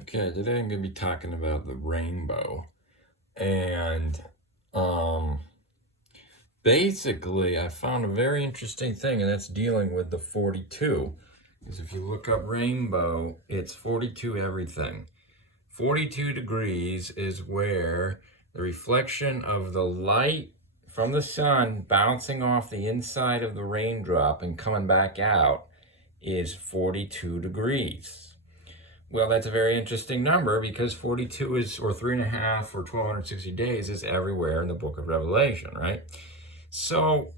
Okay, today I'm going to be talking about the rainbow. And um, basically, I found a very interesting thing, and that's dealing with the 42. Because if you look up rainbow, it's 42 everything. 42 degrees is where the reflection of the light from the sun bouncing off the inside of the raindrop and coming back out is 42 degrees. Well, that's a very interesting number because 42 is, or 3.5, or 1260 days is everywhere in the book of Revelation, right? So,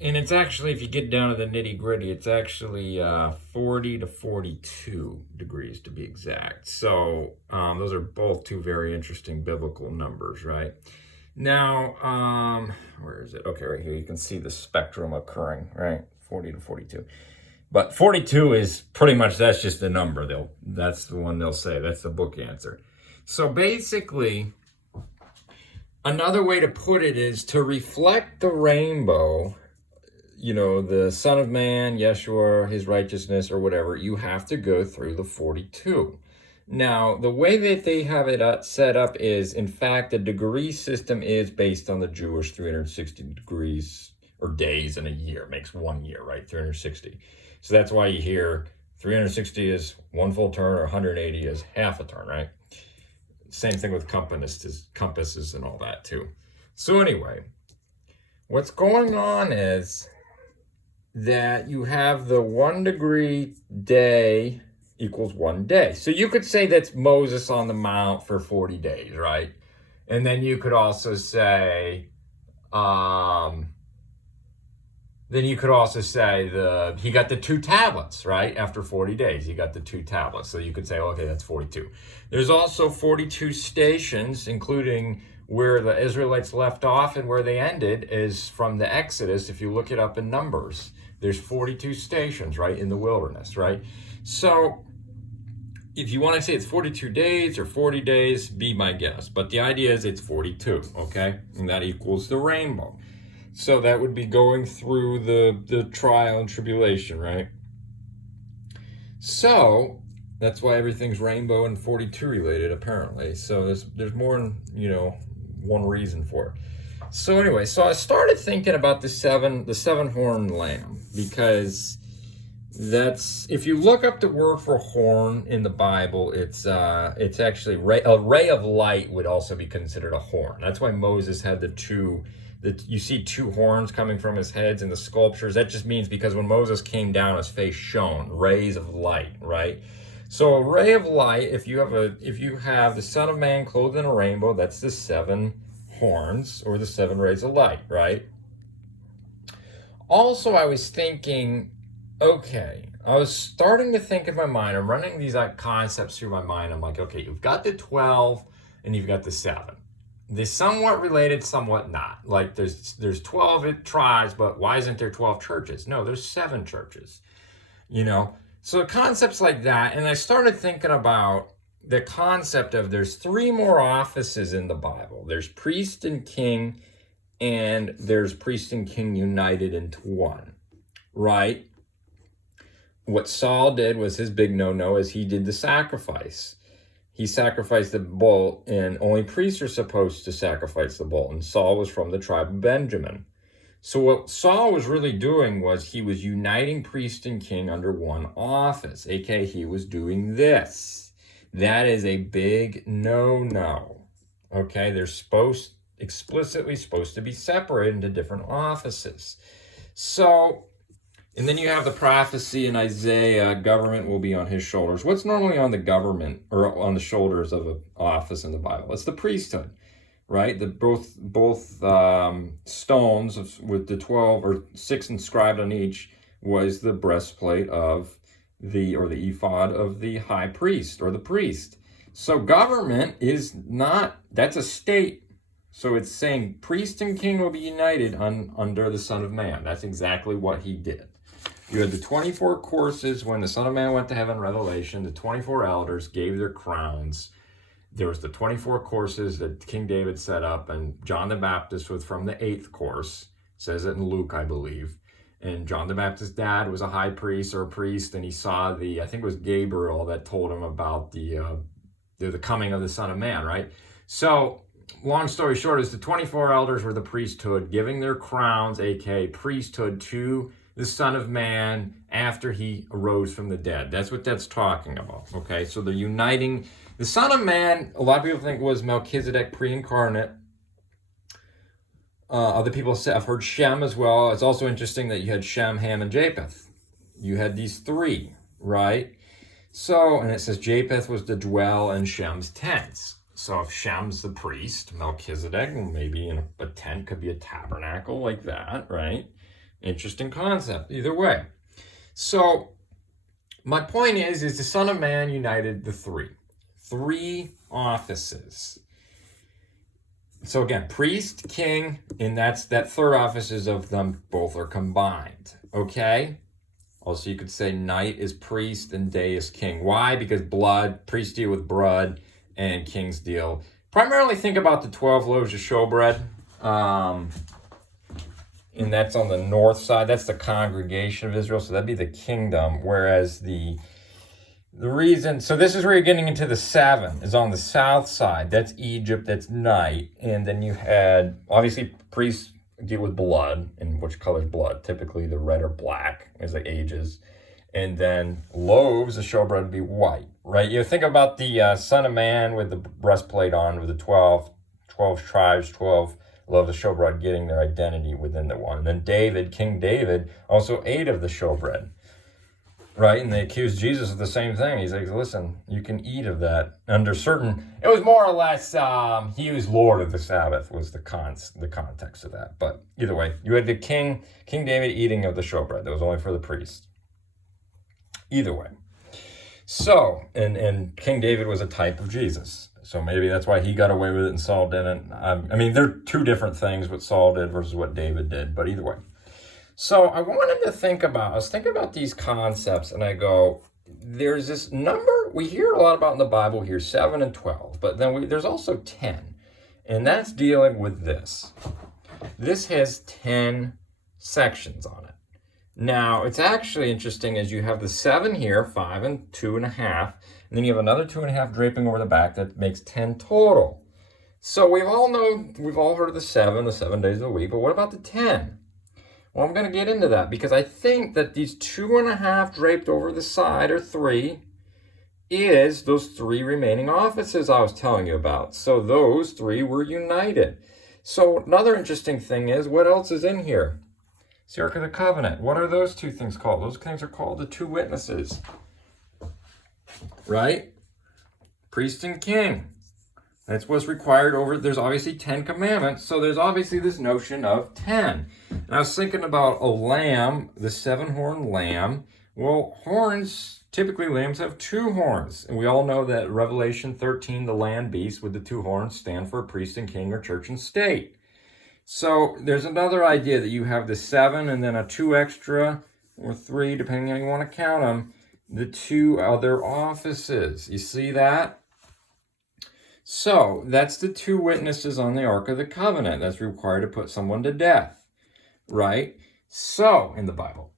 and it's actually, if you get down to the nitty gritty, it's actually 40 to 42 degrees to be exact. So, those are both two very interesting biblical numbers, right? Now, where is it? Okay, right here. You can see the spectrum occurring, right? 40 to 42. But 42 is pretty much, that's just the number. That's the one they'll say. That's the book answer. So basically, another way to put it is to reflect the rainbow, the Son of Man, Yeshua, his righteousness, or whatever, you have to go through the 42. Now, the way that they have it set up is, in fact, the degree system is based on the Jewish 360 degrees or days in a year. It makes 1 year, right? 360. So that's why you hear 360 is one full turn, or 180 is half a turn, right? Same thing with compasses and all that too. So anyway, what's going on is that you have the 1 degree day equals 1 day. So you could say that's Moses on the mount for 40 days, right? And then you could also say, he got the 2 tablets, right? After 40 days, he got the 2 tablets. So you could say, okay, that's 42. There's also 42 stations, including where the Israelites left off and where they ended is from the Exodus. If you look it up in Numbers, there's 42 stations, right, in the wilderness, right? So if you want to say it's 42 days or 40 days, be my guest. But the idea is it's 42, okay? And that equals the rainbow. So that would be going through the trial and tribulation, right? So that's why everything's rainbow and 42 related, apparently. So there's more than, one reason for it. So anyway, so I started thinking about the seven-horned lamb, because that's, if you look up the word for horn in the Bible, it's actually a ray of light would also be considered a horn. That's why Moses had you see 2 horns coming from his heads in the sculptures. That just means because when Moses came down, his face shone, rays of light, right? So a ray of light, if you have the Son of Man clothed in a rainbow, that's the 7 horns, or the 7 rays of light, right? Also, I was thinking, okay, I was starting to think in my mind, I'm running these concepts through my mind. I'm like, okay, you've got the 12 and you've got the 7. They're somewhat related, somewhat not. Like there's 12 tribes, but why isn't there 12 churches? No, there's 7 churches, So concepts like that, and I started thinking about the concept of there's 3 more offices in the Bible. There's priest and king, and there's priest and king united into one, right? What Saul did was his big no-no, is he did the sacrifice. He sacrificed the bull, and only priests are supposed to sacrifice the bull. And Saul was from the tribe of Benjamin. So what Saul was really doing was he was uniting priest and king under one office, aka he was doing this. That is a big no-no. Okay, they're explicitly supposed to be separated into different offices. So, and then you have the prophecy in Isaiah, government will be on his shoulders. What's normally on the government or on the shoulders of an office in the Bible? It's the priesthood, right? Both stones with the 12 or 6 inscribed on each was the breastplate of the ephod of the high priest or the priest. So government is not, that's a state. So it's saying priest and king will be united under the Son of Man. That's exactly what he did. You had the 24 courses when the Son of Man went to heaven, Revelation. The 24 elders gave their crowns. There was the 24 courses that King David set up, and John the Baptist was from the 8th course. It says it in Luke, I believe. And John the Baptist's dad was a high priest or a priest, and he saw I think it was Gabriel that told him about the They're the coming of the Son of Man, right? So, long story short is the 24 elders were the priesthood, giving their crowns, aka priesthood, to the Son of Man after he arose from the dead. That's what that's talking about, okay? So they're uniting. The Son of Man, a lot of people think was Melchizedek pre-incarnate. Other people say, I've heard Shem as well. It's also interesting that you had Shem, Ham, and Japheth. You had these three, right? So, and it says Japheth was to dwell in Shem's tents. So if Shem's the priest, Melchizedek, well, maybe in a tent could be a tabernacle like that, right? Interesting concept, either way. So my point is the Son of Man united the three offices. So again, priest, king, and that third office is of them both are combined, okay? Also, you could say night is priest and day is king. Why? Because blood, priests deal with blood, and kings deal. Primarily think about the 12 loaves of showbread. And that's on the north side. That's the congregation of Israel. So that'd be the kingdom. Whereas the reason, so this is where you're getting into the 7, is on the south side. That's Egypt, that's night. And then you had, obviously, priests deal with blood, and which color's blood? Typically the red or black as it ages. And then loaves, the showbread would be white, right? You think about the Son of Man with the breastplate on, with the 12 tribes, 12 loaves of showbread getting their identity within the one. And then David, King David, also ate of the showbread, right? And they accused Jesus of the same thing. He's like, listen, you can eat of that under certain, it was more or less, he was Lord of the Sabbath was the context of that. But either way, you had the King David eating of the showbread. That was only for the priest. Either way. So, and King David was a type of Jesus. So maybe that's why he got away with it and Saul didn't. I mean, they're two different things, what Saul did versus what David did. But either way. So I wanted to I was thinking about these concepts, and I go, there's this number we hear a lot about in the Bible here, 7 and 12, but then there's also 10, and that's dealing with this. This has 10 sections on it. Now, it's actually interesting as you have the 7 here, 5 and 2.5, and then you have another 2.5 draping over the back that makes 10 total. So we've all heard of the 7 days of the week, but what about the 10? Well, I'm going to get into that because I think that these 2.5 draped over the side, or 3, is those 3 remaining offices I was telling you about. So those 3 were united. So another interesting thing is, what else is in here? It's the Ark of the Covenant. What are those 2 things called? Those things are called the 2 witnesses. Right? Priest and king. That's what's required there's obviously 10 commandments, so there's obviously this notion of 10. And I was thinking about a lamb, the 7-horned lamb. Well, typically lambs have 2 horns. And we all know that Revelation 13, the land beast with the 2 horns stand for priest and king or church and state. So there's another idea that you have the 7 and then a 2 extra, or 3, depending on how you want to count them, the 2 other offices. You see that? So that's the 2 witnesses on the Ark of the Covenant. That's required to put someone to death, right? So, in the Bible.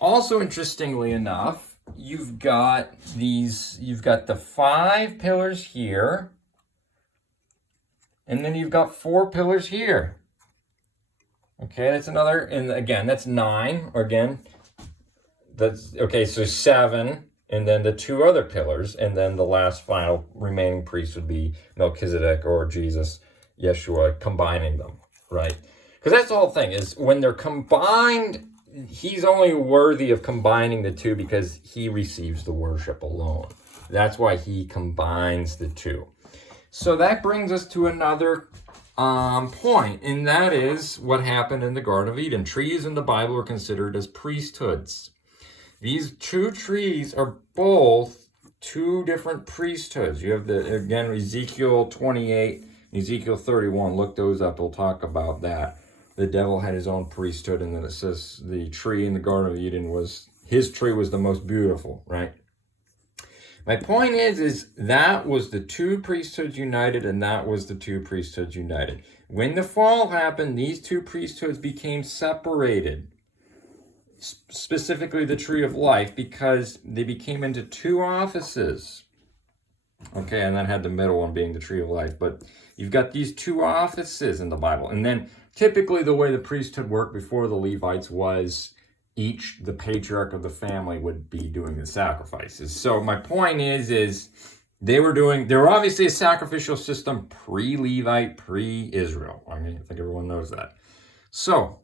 Also, interestingly enough, you've got the 5 pillars here, and then you've got 4 pillars here. Okay, that's another, and again, that's 9, or again, that's, okay, so 7, and then the 2 other pillars, and then the last final remaining priest would be Melchizedek or Jesus, Yeshua, combining them, right? Because that's the whole thing, is when they're combined, he's only worthy of combining the 2 because he receives the worship alone. That's why he combines the 2. So that brings us to another point, and that is what happened in the Garden of Eden. Trees in the Bible are considered as priesthoods. These 2 trees are both 2 different priesthoods. You have again, Ezekiel 28, Ezekiel 31. Look those up. We'll talk about that. The devil had his own priesthood, and then it says the tree in the Garden of Eden his tree was the most beautiful, right? My point is that was the 2 priesthoods united, and that was the 2 priesthoods united. When the fall happened, these 2 priesthoods became separated. Specifically the tree of life, because they became into 2 offices. Okay, and then had the middle one being the tree of life. But you've got these two offices in the Bible. And then typically the way the priesthood worked before the Levites was the patriarch of the family would be doing the sacrifices. So my point is they were obviously a sacrificial system pre-Levite, pre-Israel. I mean, I think everyone knows that. So,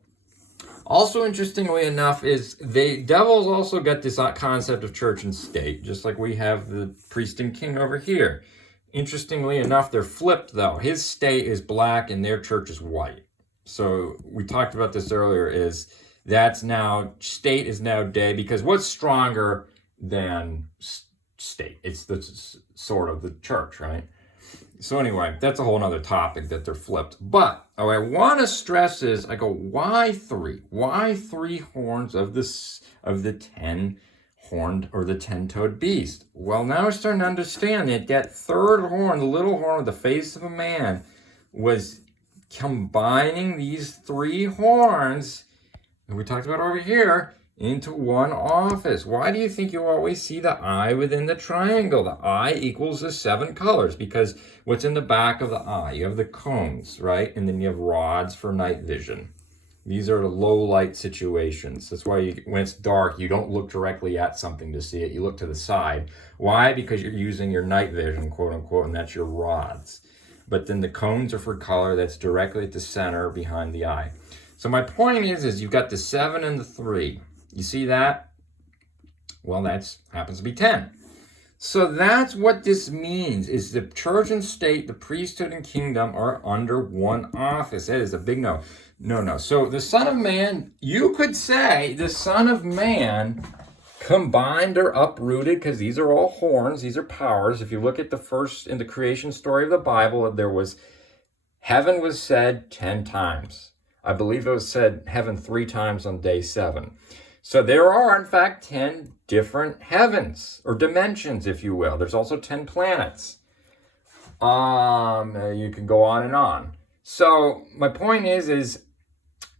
also interestingly enough is devils also got this concept of church and state, just like we have the priest and king over here. Interestingly enough, they're flipped though. His state is black and their church is white. So we talked about this earlier, state is now day, because what's stronger than state? It's the sort of the church, right? So anyway, that's a whole nother topic that they're flipped. But what I want to stress is, I go, why three? Why three horns of the 10-horned or the 10-toed beast? Well, now we're starting to understand that third horn, the little horn with the face of a man, was combining these three horns that we talked about over here into one office. Why do you think you always see the eye within the triangle? The eye equals the 7 colors, because what's in the back of the eye? You have the cones, right? And then you have rods for night vision. These are the low light situations. That's why when it's dark, you don't look directly at something to see it. You look to the side. Why? Because you're using your night vision, quote unquote, and that's your rods. But then the cones are for color. That's directly at the center behind the eye. So my point is you've got the 7 and the 3. You see that? Well, that happens to be 10. So that's what this means, is the church and state, the priesthood and kingdom are under one office. That is a big no. No. So the Son of Man, you could say the Son of Man combined or uprooted, because these are all horns, these are powers. If you look at in the creation story of the Bible, heaven was said 10 times. I believe it was said heaven 3 times on day 7. So there are, in fact, 10 different heavens, or dimensions, if you will. There's also 10 planets. You can go on and on. So my point is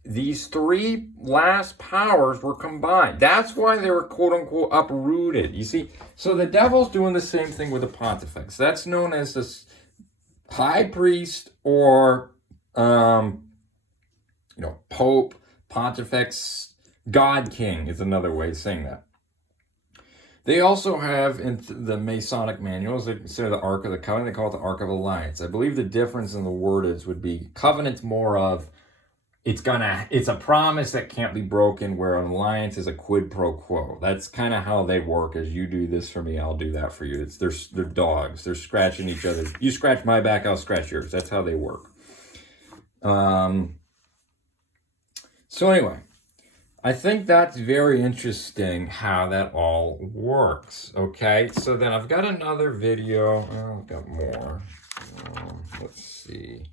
these 3 last powers were combined. That's why they were, quote unquote, uprooted. You see, so the devil's doing the same thing with the pontifex. That's known as this high priest, or Pope, pontifex. God King is another way of saying that. They also have in the Masonic manuals, they consider the Ark of the Covenant, they call it the Ark of Alliance. I believe the difference in the wordage would be covenant's more of, it's a promise that can't be broken, where an alliance is a quid pro quo. That's kind of how they work, as you do this for me, I'll do that for you. They're dogs. They're scratching each other. You scratch my back, I'll scratch yours. That's how they work. So anyway, I think that's very interesting how that all works, okay? So then I've got another video. Oh, I've got more. Let's see.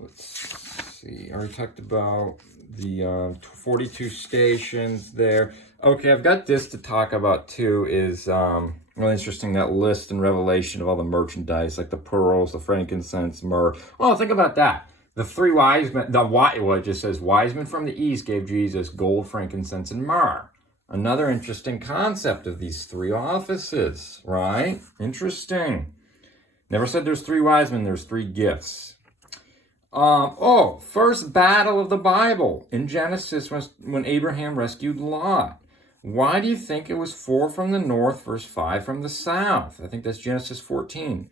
I already talked about the 42 stations there. Okay, I've got this to talk about too. Is really interesting, that list in Revelation of all the merchandise, like the pearls, the frankincense, myrrh. Oh, think about that. The 3 wise men, it just says wise men from the east gave Jesus gold, frankincense, and myrrh. Another interesting concept of these 3 offices, right? Interesting. Never said there's 3 wise men, there's 3 gifts. First battle of the Bible in Genesis when Abraham rescued Lot. Why do you think it was 4 from the north versus 5 from the south? I think that's Genesis 14.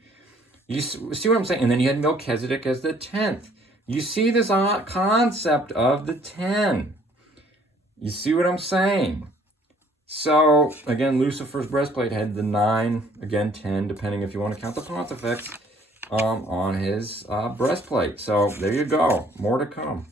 You see what I'm saying? And then you had Melchizedec as the 10th. You see this concept of the 10. You see what I'm saying? So, again, Lucifer's breastplate had the 9, again, 10, depending if you want to count the pontifex, on his breastplate. So, there you go. More to come.